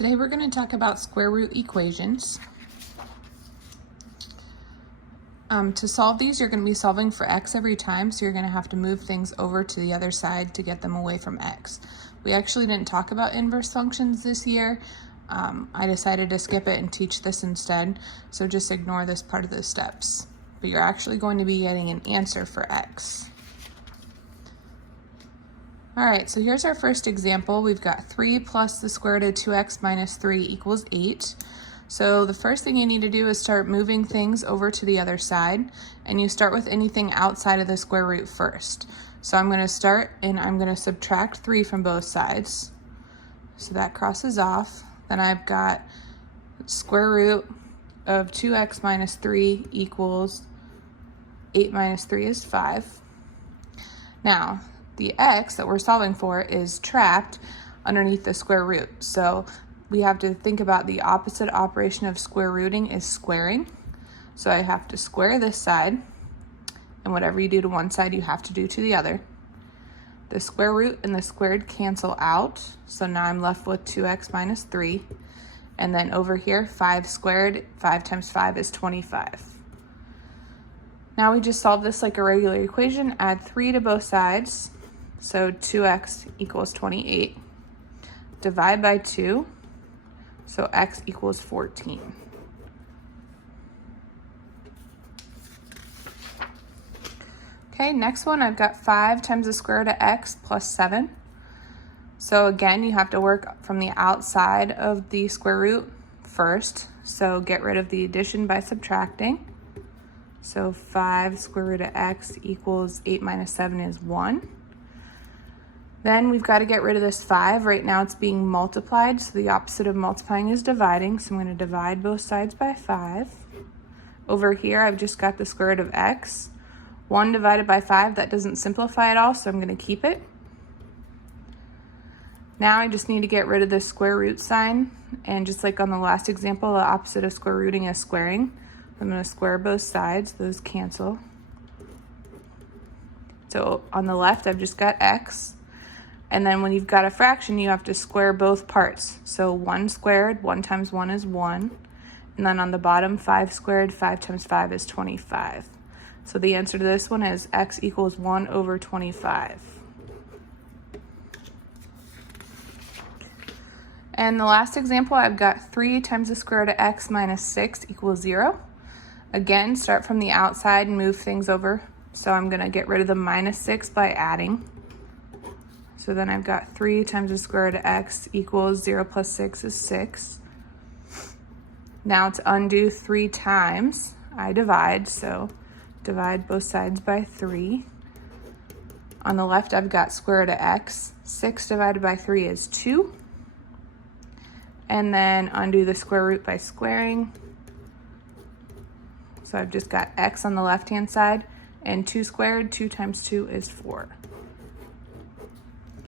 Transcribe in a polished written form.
Today we're going to talk about square root equations. To solve these, you're going to be solving for x every time, so you're going to have to move things over to the other side to get them away from x. We actually didn't talk about inverse functions this year. I decided to skip it and teach this instead, so just ignore this part of the steps. But you're actually going to be getting an answer for x. All right, so here's our first example. We've got 3 plus the square root of 2x minus 3 equals 8. So the first thing you need to do is start moving things over to the other side, and you start with anything outside of the square root first. So I'm going to start and I'm going to subtract 3 from both sides. So that crosses off. Then I've got square root of 2x minus 3 equals 8 minus 3 is 5. Now, the x that we're solving for is trapped underneath the square root. So we have to think about the opposite operation of square rooting is squaring. So I have to square this side, and whatever you do to one side, you have to do to the other. The square root and the squared cancel out. So now I'm left with 2x minus 3. And then over here, 5 squared, 5 times 5 is 25. Now we just solve this like a regular equation. Add 3 to both sides. So 2x equals 28. Divide by 2. So x equals 14. Okay, next one, I've got 5 times the square root of x plus 7. So again, you have to work from the outside of the square root first. So get rid of the addition by subtracting. So 5 square root of x equals 8 minus 7 is 1. Then we've got to get rid of this 5. Right now it's being multiplied, so the opposite of multiplying is dividing. So I'm going to divide both sides by 5. Over here, I've just got the square root of x. 1 divided by 5, that doesn't simplify at all, so I'm going to keep it. Now I just need to get rid of this square root sign. And just like on the last example, the opposite of square rooting is squaring. I'm going to square both sides. Those cancel. So on the left, I've just got x. And then when you've got a fraction, you have to square both parts. So 1 squared, 1 times 1 is 1. And then on the bottom, 5 squared, 5 times 5 is 25. So the answer to this one is x equals 1 over 25. And the last example, I've got 3 times the square root of x minus 6 equals 0. Again, start from the outside and move things over. So I'm going to get rid of the minus 6 by adding. So then I've got 3 times the square root of x equals 0 plus 6 is 6. Now to undo 3 times, I divide. So divide both sides by 3. On the left, I've got square root of x. 6 divided by 3 is 2. And then undo the square root by squaring. So I've just got x on the left-hand side. And 2 squared, 2 times 2 is 4.